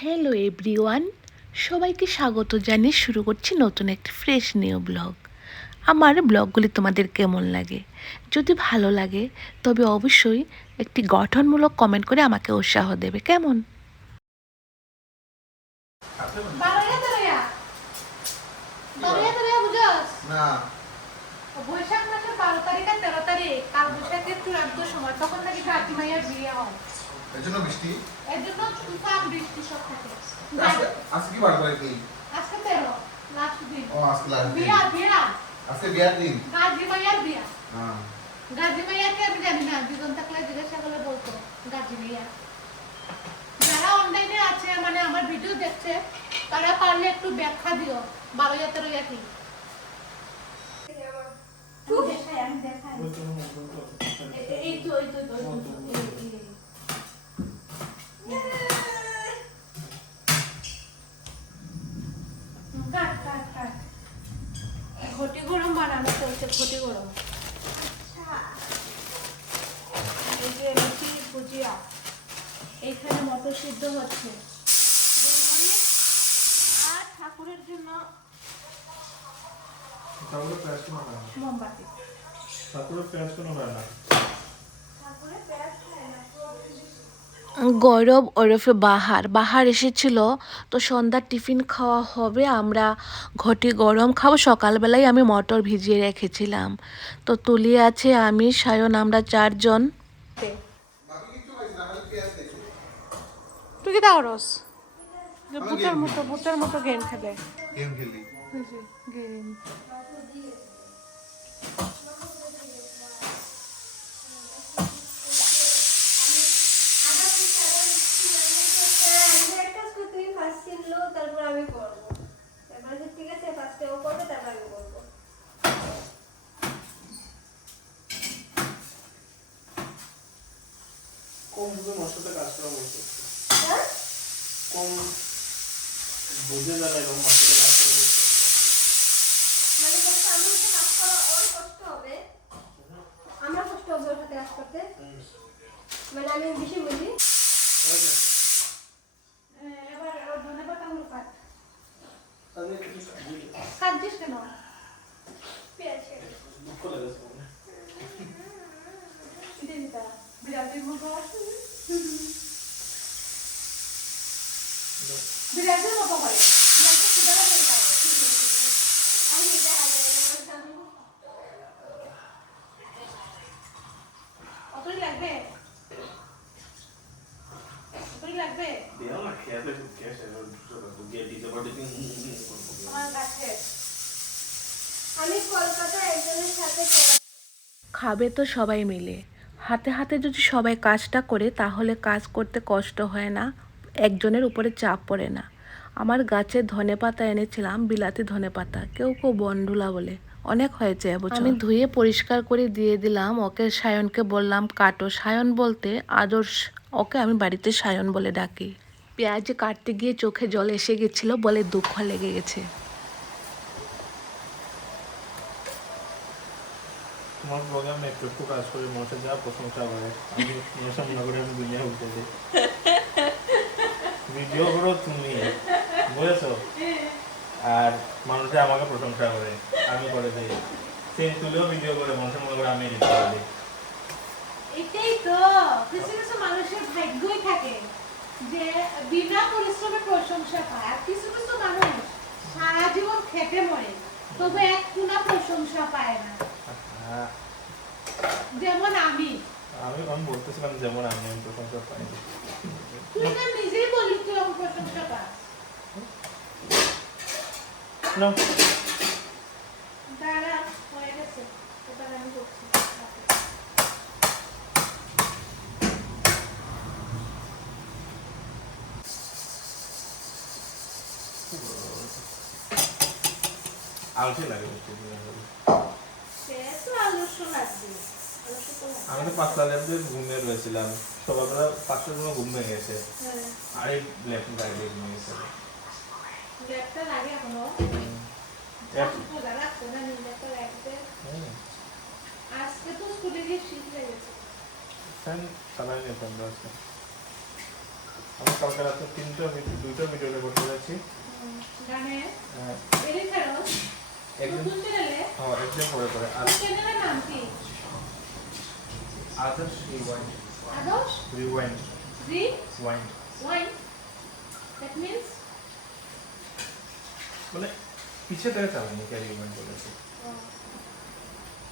Hello everyone, সবাইকে স্বাগত জানিয়ে শুরু করছি নতুন একটি ফ্রেশ নিউ ব্লগ। আমার ব্লগগুলি তোমাদের কেমন লাগে? যদি ভালো লাগে তবে অবশ্যই একটি গঠনমূলক কমেন্ট করে আমাকে উৎসাহ দেবে, কেমন? বৈশাখ মাসের 12 তারিখ আর 13 তারিখ কাল বৈশাখের চূড়ান্ত সময়, তখন নাকি কাকি মাইয়ার বিয়ে হয়। এর জন্য বৃষ্টি, এর জন্য তুফান বৃষ্টি সব থাকে। আজকে কি বার তারিখ? আজকে 13 লাস্ট দিন। ও আজকে লাস্ট দিন। বিয়া আজকে বিয়ার দিন। গাজী মাইয়ার বিয়া। হ্যাঁ, গাজী মাইয়াকে আমি জানি না, দুজন থাকলে জিজ্ঞাসা করলে বলতো গাজী মাইয়া। যারা অনলাইনে আছে, মানে আমার ভিডিও দেখছে, তারা পারলে একটু ব্যাখ্যা দিও 12 কি। আমি দেখাই এই তো ঘটি গরম বানানো চলছে, ঘটি গরম। এই যে লুচি ভুজিয়া, এইখানে মটর সিদ্ধ হচ্ছে। আর ঠাকুরের জন্য মোমবাতি। গৌরব ওরফে বাহার এসেছিল, তো সন্ধ্যার টিফিন খাওয়া হবে। আমরা ঘটি গরম খাবো। সকালবেলায় আমি মটর ভিজিয়ে রেখেছিলাম। তো তুলি আছে, আমি, সায়ন, আমরা 4 জন। তুই কি দাওরস যে ভূতের মতো গেম খেলে? গেম খেলি। গেম কম বুঝে মশলাটা কাজ করা বলতে কম বুঝে যারা এবং মশলাটা কাজ করা বলতে মানে হচ্ছে আমি হচ্ছে কাজ করা ওর কষ্ট হবে, আমার কষ্ট হবে ওর সাথে কাজ করতে। মানে আমি বেশি বুঝি। এবার ধন্যবাদ আঙুল কাট। তাদের কাটছিস কেন? পেঁয়াজ দুঃখ লেগেছে মনে বিরাটের মতো বিরাটের মতো করে আমি দেখা যায় না। অতই লাগবে, অতই লাগবে দেও না খেয়ালে কেসে দিয়ে দিতে পারতে আমার কাছে। আমি কলকাতায় একজনের সাথে খাবে তো সবাই মিলে। হাতে হাতে যদি সবাই কাজটা করে তাহলে কাজ করতে কষ্ট হয় না, একজনের উপরে চাপ পড়ে না। আমার গাছে ধনেপাতা এনেছিলাম, বিলাতি ধনেপাতা, কেউ কেউ বনডুলা বলে। অনেক হয়েছে এবছর। আমি ধুয়ে পরিষ্কার করে দিয়ে দিলাম ওকে। সায়নকে বললাম কাটো। সায়ন বলতে আদর্শ, ওকে আমি বাড়িতে সায়ন বলে ডাকি। পেঁয়াজ কাটতে গিয়ে চোখে জল এসে গেছিল বলে দুঃখ লেগে গেছে। তোমার প্রোগ্রাম একটু কাজ করে মানুষের যা প্রশংসা করে, আমি মানুষের মনে করে আমি দুনিয়া উঠে দিই। ভিডিও করো তুমি, বুঝেছো? আর মানুষে আমাকে প্রশংসা করে, আমি করে দিই। সেম তুলেও ভিডিও করে মানুষের মনে করে আমি এডিট করে দিই। এটাই তো কিছু কিছু মানুষের ভাগ্যই থাকে যে বিনা পরিশ্রমে প্রশংসা পায়, আর কিছু কিছু মানুষ সারা জীবন খেটে মরে তবে এক কোনা প্রশংসা পায় না। যেমন আমি বলতেছিলাম যেমন আমি প্রশংসা পাই। তুই না নিজেই বলি তুই আমার প্রশংসা পাস। না দাঁড়া, হয়ে গেছে, এবার আমি করছি। আলসে লাগে। সে তো আলস্য লাগবে, আলস্য তো লাগবে। আমি তো 5টা ল্যাপটপ ঘুমিয়ে রয়েছিলাম, সকালবেলা 5টার সময় ঘুম ভেঙে গেছে। আর এই ল্যাপটপ গাড়ি ঘুমিয়ে গেছে। ল্যাপটা লাগে এখনো? আজকে তো স্কুলে গিয়ে শীত লেগেছে। ফ্যান চালাই নিতাম। আমি কালকে রাতে দুইটা ভিডিও রেকর্ড করেছি। গানে হ্যাঁ, এর ছাড়াও একদিন নতুন চ্যানেলে হ্যাঁ একদিন করে আর চ্যানেলের নাম কি? আদার্স রিওয়াইন্ড আদর্শ রিওয়াইন্ড ওয়াইন দ্যাট মিন্স মানে পিছে থেকে চালানো কে রিওয়াইন্ড বলেছে,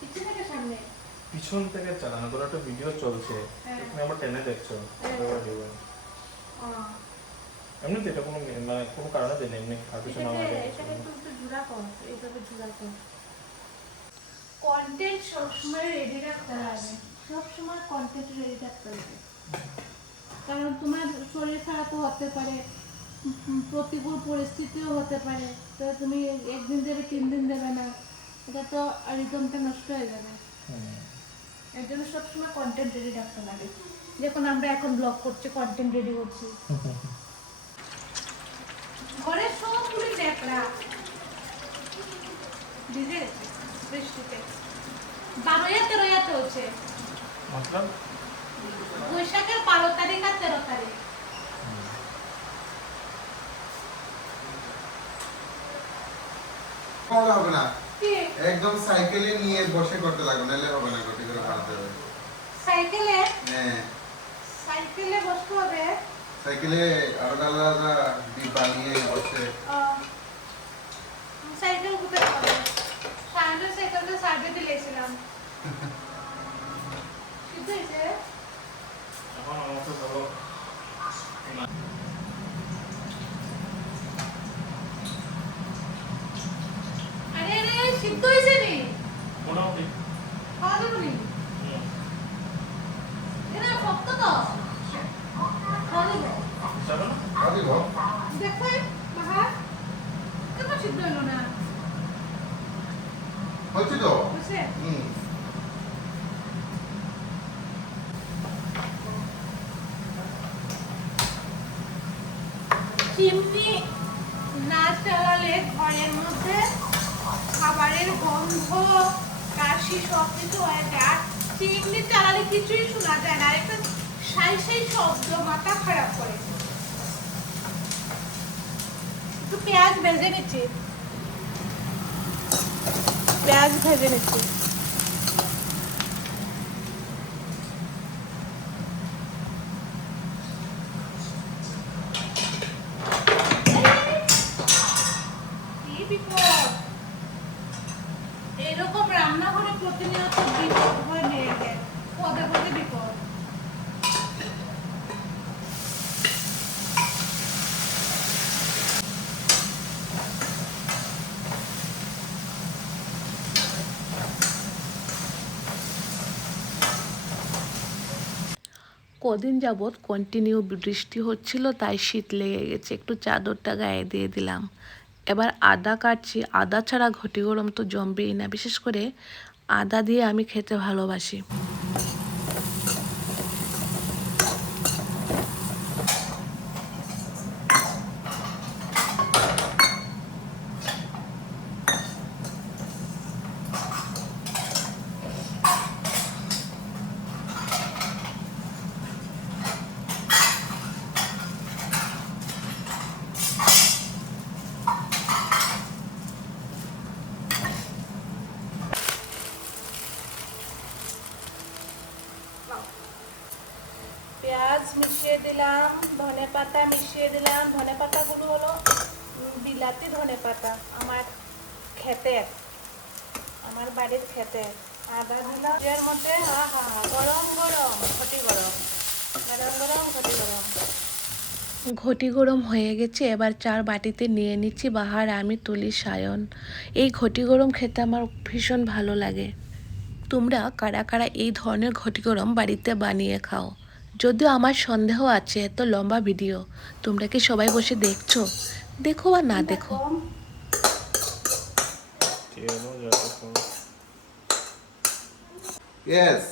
পিছনে থেকে সামনে পিছন থেকে চালানো। ধরো একটা ভিডিও চলছে, হ্যাঁ। তুমি আবার টেনে দেখছো, হ্যাঁ। রিওয়াইন্ড। আহ, এমনিতে এটা কোনো মানে কোনো কারণে দেয় না, এমনি আদেশে নাও আগে এটাকে একটু জোড়া কর, এইভাবে জোড়া কর। কন্টেন্ট সবসময় রেডি রাখতে হবে, সবসময় কন্টেন্ট রেডি রাখতে হবে, কারণ তোমার শরীর খারাপও হতে পারে, প্রতিকূল পরিস্থিতিও হতে পারে, তো তুমি একদিন দেবে 3 দিন দেবে না, এটা তো রিদমটা নষ্ট হয়ে যাবে। এর জন্য সবসময় কন্টেন্ট রেডি রাখতে লাগে। যখন আমরা এখন ব্লগ করছি, কন্টেন্ট রেডি করছি, ঘরের সবগুলি দেখলা ভিজে গেছে বৃষ্টিতে। 12-13 চলছে, মতলব বৈশাখের 12 তারিখ আর 13 তারিখ। করা হবে না, কি একদম সাইকেলে নিয়ে বসে করতে লাগবে, নাহলে হবে না, গতি করে বানাতে হবে। সাইকেলে হ্যাঁ, সাইকেলে বসতে হবে। সাইকেলে আলাদা আলাদা ডিব্বা নিয়ে বসে। সাইকেল কোথায় পাবো? সাইকেল সাইকেলটা সার্ভে দিয়েছিলাম। সিদ্ধ হয়েছে? এখন আমার তো ধরো আরে আরে সিদ্ধ হয়েছে নি? মোটামুটি খাওয়া যাবে নি? এরা শক্ত তো। খাওয়া যাবে? যাবে না? দিব দেখো বাহার কেন সিদ্ধ হলো না? হচ্ছে তো। বুঝছে? হুম, চিমনি না চালালে ঘরের মধ্যে খাবারের গন্ধ, কাশি সব কিছু হয়ে যায়। আর চিমনি চালালে কিছুই শোনা যায় না, আর একটা সাই সাই শব্দ মাথা খারাপ করে। একটু পেঁয়াজ ভেজে নিচ্ছি, পেঁয়াজ ভেজে নিচ্ছি। কি বিপদ! এরকম রান্নাঘরে প্রতিনিয়ত বিপদ হয়ে নিয়ে যায়, পদে পদে বিপদ। কদিন যাবৎ কন্টিনিউ বৃষ্টি হচ্ছিল, তাই শীত লেগে গেছে, একটু চাদরটা গায়ে দিয়ে দিলাম। এবার আদা কাটছি, আদা ছাড়া ঘটি গরম তো জমবেই না, বিশেষ করে আদা দিয়ে আমি খেতে ভালোবাসি। পেঁয়াজ মিশিয়ে দিলাম, ধনে পাতা মিশিয়ে দিলাম। ধনে পাতাগুলো হলো বিলাতি ধনে পাতা, আমার ক্ষেতের, আমার বাড়ির ক্ষেতের। আদা দিলাম এর মধ্যে। গরম গরম ঘটি গরম, গরম গরম ঘটি গরম। ঘটি গরম হয়ে গেছে, এবার 4 বাটিতে নিয়ে নিচ্ছি। বাহার আমি তুলি সায়ন। এই ঘটি গরম খেতে আমার ভীষণ ভালো লাগে। তোমরা কারা কারা এই ধরনের ঘটি গরম বাড়িতে বানিয়ে খাও? যদিও আমার সন্দেহ আছে, এত লম্বা ভিডিও তোমরা কি সবাই বসে দেখছো? দেখো বা না দেখো, কেন যাবে তো? ইয়েস,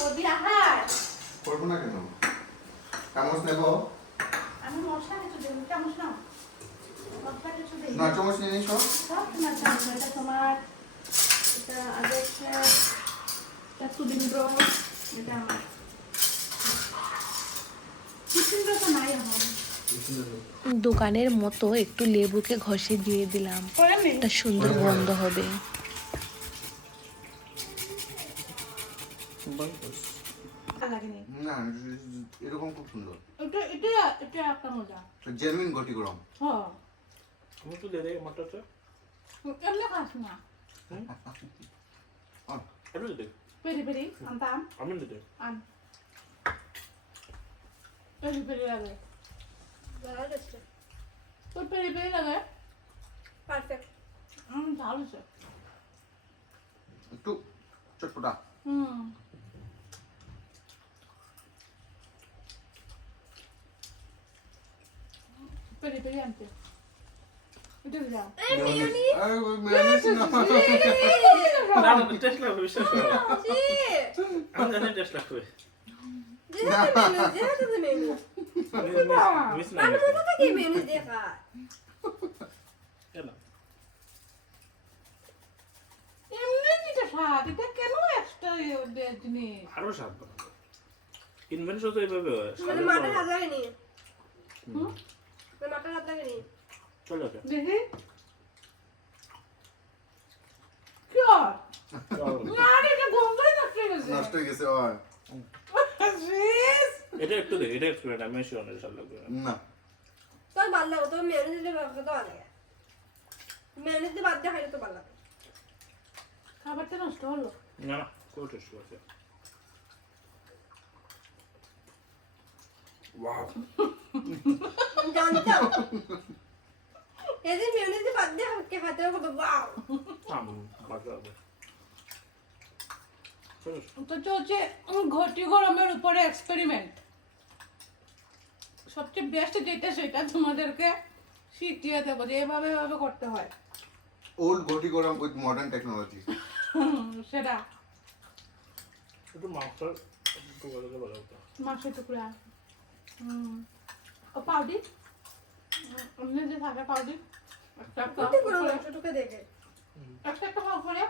কবি আহার করবো না কেন? চামচ নেবো আমি মশলা কিছু দেবো, চামচ নাও, মশলা কিছু দেবো। না, চামচ নিয়ে নিস। সব তোমার চামচ, এটা তোমার, এটা আদেশের, এটা সুবিন্দ্র, এটা আমার। সুবিন্দ্র তো নাই এখন। দোকানের মতো একটু লেবুকে ঘষে দিয়ে দিলাম, করে নিন একটা সুন্দর গন্ধ হবে। লাগেনি না এরকম খুব সুন্দর এটা এটা এটা একটা মজা জেনুইন ঘটি গরম হ্যাঁ আমি তো দে দে মটরটা এমনি খাস না একটু দে পেরি পেরি আনতাম আমি দে আন পেরি পেরি লাগে ভালো টেস্ট তোর পেরি পেরি লাগে পারফেক্ট ঝাল হয়েছে একটু চটপটা হুম পেরি পেরি আনতে এটা দিলাম মেয়োনিজ না না না টেস্ট লাগবে বিশ্বাস করো আমি জানি টেস্ট লাগবে মিস না কেন এমনি যেটা স্বাদ এটা কেন এক্সট্রা জিনিস আরো স্বাদ বাড়াবে ইনভেনশন তো এইভাবে হয় মানে মাটার হাত লাগেনি হুম মাটার হাত লাগেনি চলে যাবে দেখি কি হয়? না রে, এটা গন্ধই নষ্ট হয়ে গেছে নষ্ট হয়ে গেছে হয় শ্রীশ! এটা একটু দে এটা একটু আমি শিওর স্বাদ লাগবে না তোর ভালো লাগে তোর মেয়নিজ দিলে ভালো লাগে মেয়নিজ দিয়ে বাদ দিয়ে খাইলে তো ভালো লাগে খাবারটা নষ্ট হলো না না খুব টেস্ট আছে ওয়াও জানতাম এদের মেয়নিজ দিয়ে বাদ দিয়ে খাইতে হবে ওয়াও ভালো হবে তো চলছে ঘটি গরমের উপরে এক্সপেরিমেন্ট সবচেয়ে বেস্ট যেটা সেটা তোমাদেরকে শিখিয়ে দেবো যে এভাবে এভাবে করতে হয় ওল্ড ঘটি গরম উইথ মডার্ন টেকনোলজি সেটা একটু মাংসটা একটু ভালো করে ভালো হতো মাছের টুকরা ও পাউডি অন্য যে থাকে পাউডি একটা একটা কোটি করে মাংসটুকে দেখে একটা একটা ভাগ করে